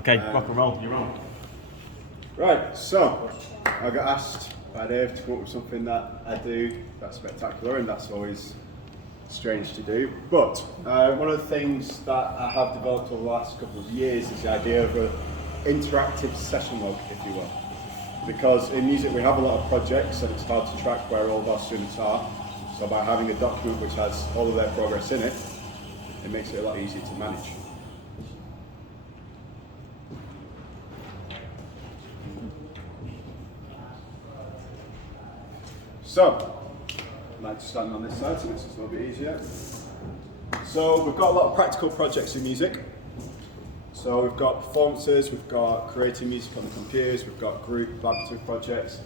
Okay, rock and roll, you're on. Right, so I got asked by Dave to come up with something that I do that's spectacular, and that's always strange to do. But one of the things that I have developed over the last couple of years is the idea of an interactive session log, if you will. Because in music we have a lot of projects and it's hard to track where all of our students are. So by having a document which has all of their progress in it, it makes it a lot easier to manage. So, I like to stand on this side so this is a little bit easier. So we've got a lot of practical projects in music. So we've got performances, we've got creating music on the computers, we've got group collaborative projects.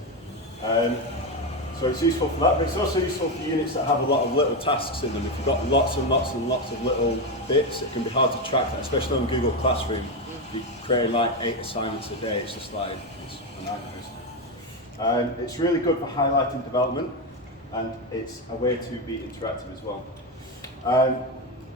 So it's useful for that, but it's also useful for units that have a lot of little tasks in them. If you've got lots and lots and lots of little bits, it can be hard to track that, especially on Google Classroom. If you're creating like 8 assignments a day, it's just like, it's a nightmare. It's really good for highlighting development, and it's a way to be interactive as well.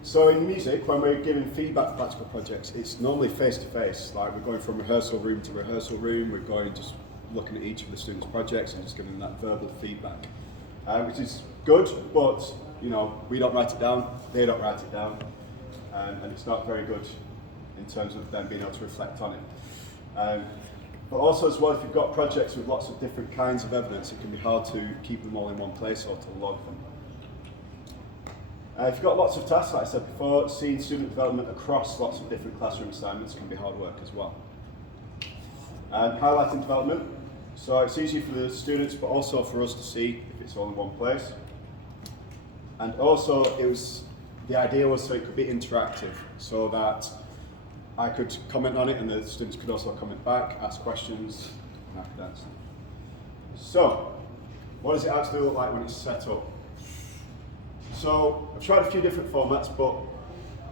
So in music, when we're giving feedback for practical projects, it's normally face-to-face. Like we're going from rehearsal room to rehearsal room, we're going just looking at each of the students' projects and just giving them that verbal feedback, which is good, but you know, we don't write it down, they don't write it down, and it's not very good in terms of them being able to reflect on it. But also as well, if you've got projects with lots of different kinds of evidence, it can be hard to keep them all in one place or to log them. If you've got lots of tasks, like I said before, seeing student development across lots of different classroom assignments can be hard work as well. Highlighting development, so it's easy for the students but also for us to see if it's all in one place. And also the idea was so it could be interactive, so that I could comment on it and the students could also comment back, ask questions, and I could answer. So, what does it actually look like when it's set up? So, I've tried a few different formats, but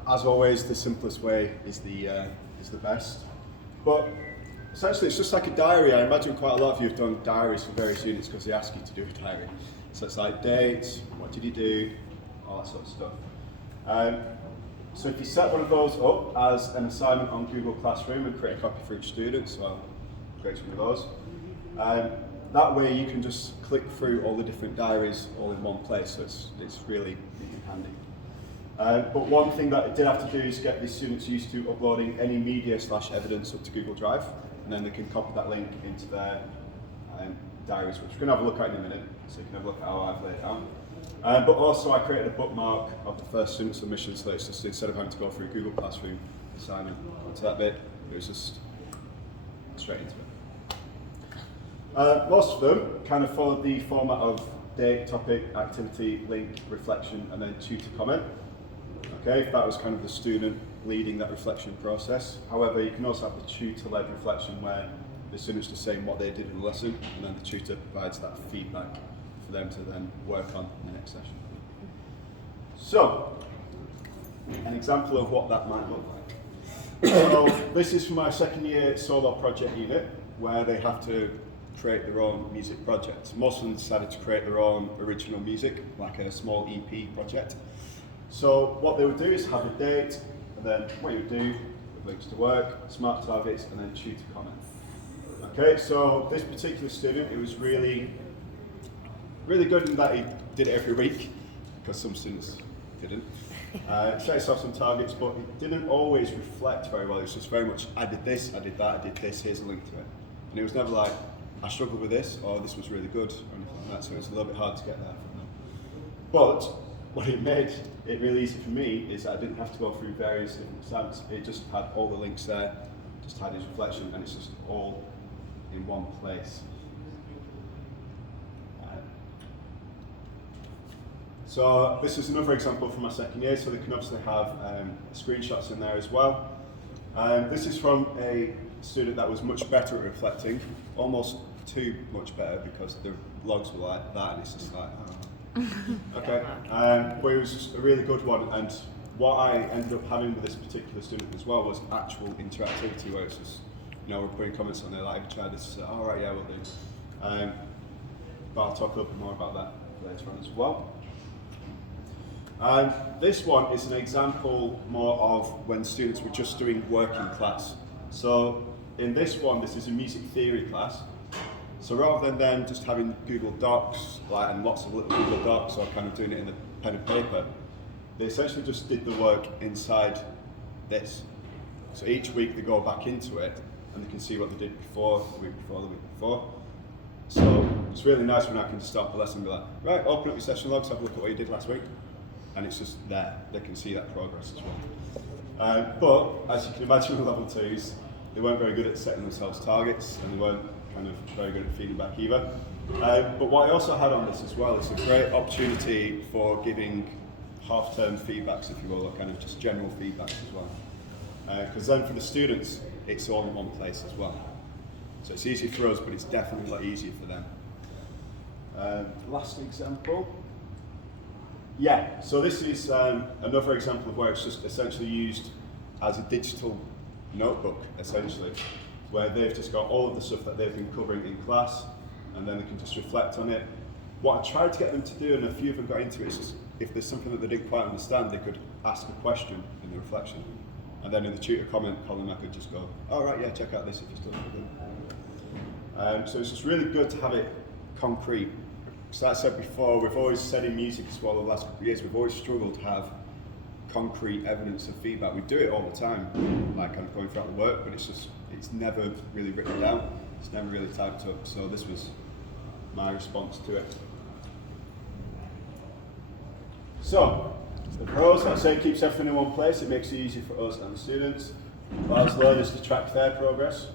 as always, the simplest way is the best. But essentially, it's just like a diary. I imagine quite a lot of you have done diaries for various units because they ask you to do a diary. So it's like dates, what did you do, all that sort of stuff. So if you set one of those up as an assignment on Google Classroom and create a copy for each student, so I'll create one of those. That way you can just click through all the different diaries all in one place, so it's really handy. But one thing that I did have to do is get the students used to uploading any media/evidence up to Google Drive, and then they can copy that link into their diaries, which we're going to have a look at in a minute, so you can have a look at how I've laid it down. But also I created a bookmark of the first student submission, so it's just instead of having to go through Google Classroom assignment onto that bit, it was just straight into it. Most of them kind of followed the format of date, topic, activity, link, reflection, and then tutor comment. Okay, if that was kind of the student leading that reflection process. However, you can also have the tutor-led reflection where the student's just saying what they did in the lesson, and then the tutor provides that feedback for them to then work on in the next session. So, an example of what that might look like. So, this is for my second year solo project unit, where they have to create their own music project. Most of them decided to create their own original music, like a small EP project. So what they would do is have a date, and then what you would do, links to work, smart targets, and then tutor comment. Okay, so this particular student, it was really good in that he did it every week, because some students didn't. Set himself some targets, but it didn't always reflect very well. It was just very much, I did this, I did that, I did this, here's a link to it. And it was never like, I struggled with this, or this was really good, or anything like that, so it's a little bit hard to get there from them. But what it made it really easy for me is that I didn't have to go through various different assignments. It just had all the links there, just had his reflection, and it's just all in one place. So this is another example from my second year, so they can obviously have screenshots in there as well. This is from a student that was much better at reflecting, almost too much better because the logs were like that, and it's just like, okay. But it was just a really good one, and what I ended up having with this particular student as well was actual interactivity, where it's just, you know, we're putting comments on there like, try this, all right, yeah, we'll do. But I'll talk a little bit more about that later on as well. This one is an example more of when students were just doing work in class. So in this one, this is a music theory class. So rather than them just having Google Docs, and lots of little Google Docs, or kind of doing it in a pen and paper, they essentially just did the work inside this. So each week they go back into it, and they can see what they did before, the week before, the week before. So it's really nice when I can just stop the lesson and be like, right, open up your session logs, have a look at what you did last week. And it's just there, they can see that progress as well. But as you can imagine with level 2s, they weren't very good at setting themselves targets, and they weren't kind of very good at feeding back either. But what I also had on this as well is a great opportunity for giving half-term feedbacks, if you will, or kind of just general feedbacks as well. Because then for the students, it's all in one place as well. So it's easy for us, but it's definitely a lot easier for them. Last example. Yeah, so this is another example of where it's just essentially used as a digital notebook, essentially, where they've just got all of the stuff that they've been covering in class, and then they can just reflect on it. What I tried to get them to do, and a few of them got into it, is just if there's something that they didn't quite understand, they could ask a question in the reflection. And then in the tutor comment column, I could just go, oh right, yeah, check out this if you're still struggling. So it's just really good to have it concrete. So as I said before, we've always said in music as well the last couple of years, we've always struggled to have concrete evidence of feedback. We do it all the time, like kind of going throughout the work, but it's never really written down. It's never really typed up. So this was my response to it. So, the pros, like I say, keeps everything in one place. It makes it easy for us and the students. Allows learners to track their progress.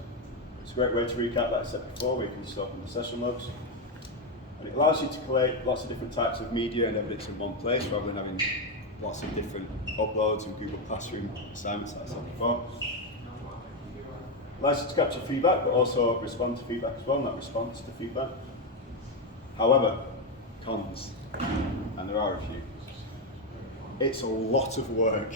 It's a great way to recap, like I said before, where you can store in the session logs. And it allows you to collate lots of different types of media and evidence in one place, rather than having lots of different uploads and Google Classroom assignments, like I said before. Allows you to capture feedback, but also respond to feedback as well, not respond to feedback. However, cons, and there are a few. It's a lot of work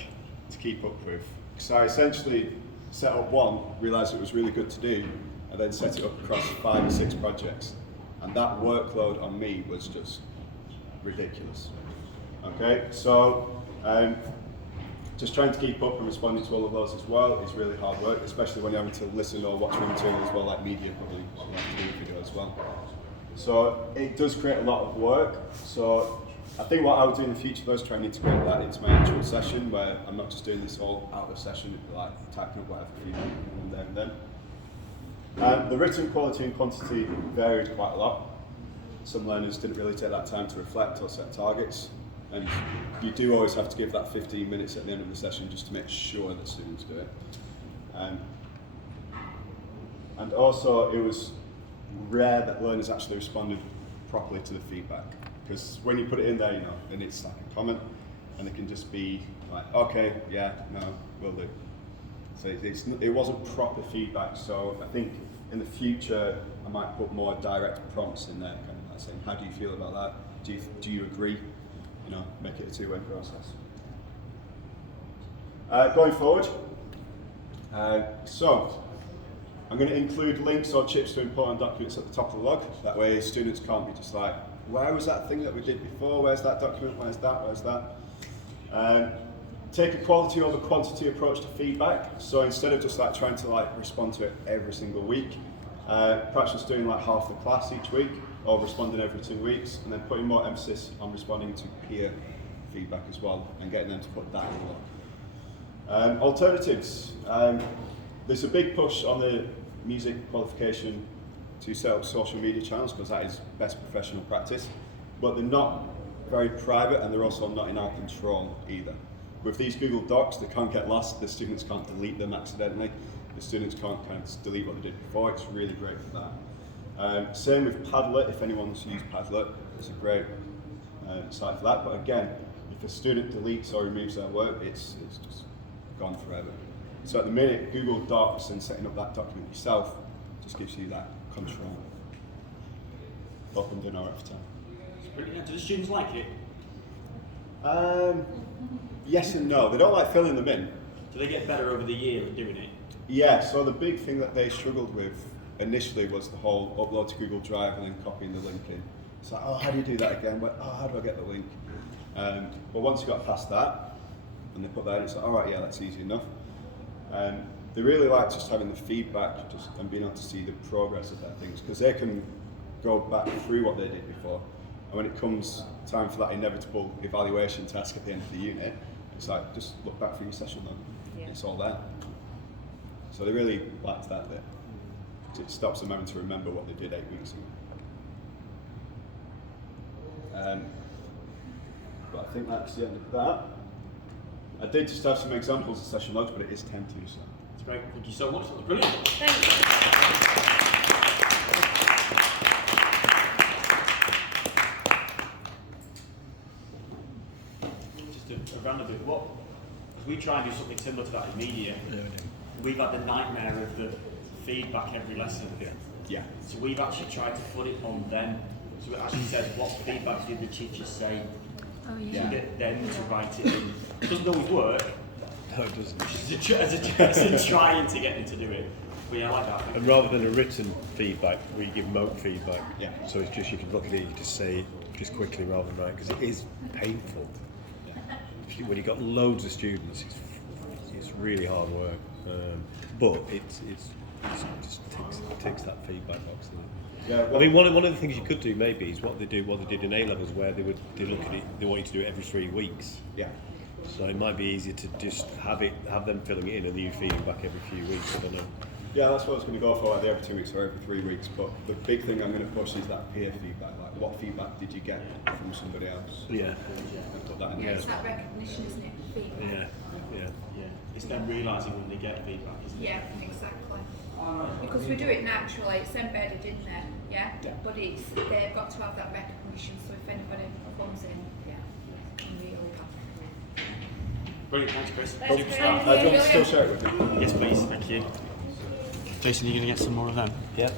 to keep up with. So I essentially set up one, realised it was really good to do, and then set it up across 5 or 6 projects. And that workload on me was just ridiculous. Okay, so just trying to keep up and responding to all of those as well is really hard work, especially when you're having to listen or watch material as well, like media probably, what you have to do with video as well. So it does create a lot of work. So I think what I would do in the future though is try and integrate that into my actual session, where I'm not just doing this all out of session, it'd be like typing up whatever for you and there and then. The written quality and quantity varied quite a lot. Some learners didn't really take that time to reflect or set targets, and you do always have to give that 15 minutes at the end of the session just to make sure that students do it. And also it was rare that learners actually responded properly to the feedback, because when you put it in there, and it's like a comment, and it can just be like, okay, yeah, no, will do. So it wasn't proper feedback. So I think in the future I might put more direct prompts in there, kind of like saying, how do you feel about that? Do you agree? Make it a two-way process. Going forward, so I'm going to include links or chips to important documents at the top of the log. That way students can't be just like, where was that thing that we did before? Where's that document? Where's that? Take a quality over quantity approach to feedback. So instead of just trying to respond to it every single week, perhaps just doing half the class each week, or responding every 2 weeks, and then putting more emphasis on responding to peer feedback as well, and getting them to put that in the log. Alternatives. There's a big push on the music qualification to set up social media channels, because that is best professional practice, but they're not very private, and they're also not in our control either. With these Google Docs, they can't get lost, the students can't delete them accidentally, the students can't kind of delete what they did before. It's really great for that. Same with Padlet. If anyone's used Padlet, it's a great site for that, but again, if a student deletes or removes their work, it's just gone forever. So at the minute, Google Docs and setting up that document yourself just gives you that control. Opened in our time. Do the students like it? Yes and no. They don't like filling them in. Do they get better over the year at doing it? Yeah, so the big thing that they struggled with initially was the whole upload to Google Drive and then copying the link in. It's like, oh, how do you do that again? Well, oh, how do I get the link? But once you got past that, and they put that in, it's like, all right, yeah, that's easy enough. they really like just having the feedback just and being able to see the progress of their things, because they can go back through what they did before, and when it comes time for that inevitable evaluation task at the end of the unit, it's like, just look back through your session then, it's all there. So they really liked that bit. It stops them having to remember what they did 8 weeks ago. But I think that's the end of that. I did just have some examples of session logs, but it is 10 to, so. That's great. Thank you so much. That was brilliant. Thank Just a random bit. What? Because we try and do something similar to that in media. We've had the nightmare of the feedback every lesson. Yeah. So we've actually tried to put it on them. So it actually says, what feedback did the teachers say? Oh, So get them to write it in. It doesn't always work. No, it doesn't. As in trying to get them to do it. But yeah, I like that. And rather than a written feedback, we give mock feedback. Yeah. So it's just, you can look at it, you just say it just quickly rather than write, because it is painful. When you've got loads of students, it's really hard work. But it just ticks that feedback box. Yeah, I mean, one of the things you could do maybe is what they did in A levels, where they look at it. They want you to do it every 3 weeks. Yeah. So it might be easier to just have them filling it in and you feeding back every few weeks. I don't know. Yeah, that's what I was going to go for, either every 2 weeks or every 3 weeks. But the big thing I'm going to push is that peer feedback. Like, what feedback did you get from somebody else? Yeah. And put that in Yeah, there. it's that recognition, isn't it? Feedback. Yeah. Yeah. It's them realising when they get feedback, isn't it? Yeah, exactly. Because we do it naturally, it's embedded in there, yeah? Yeah. But they've got to have that recognition, so if anybody comes in, I'm really happy. Brilliant. Thanks, Chris. Thanks, Superstar. Chris. Do you want to still share it with me? Yes, please. Thank you. Jason, you're going to get some more of them? Yeah.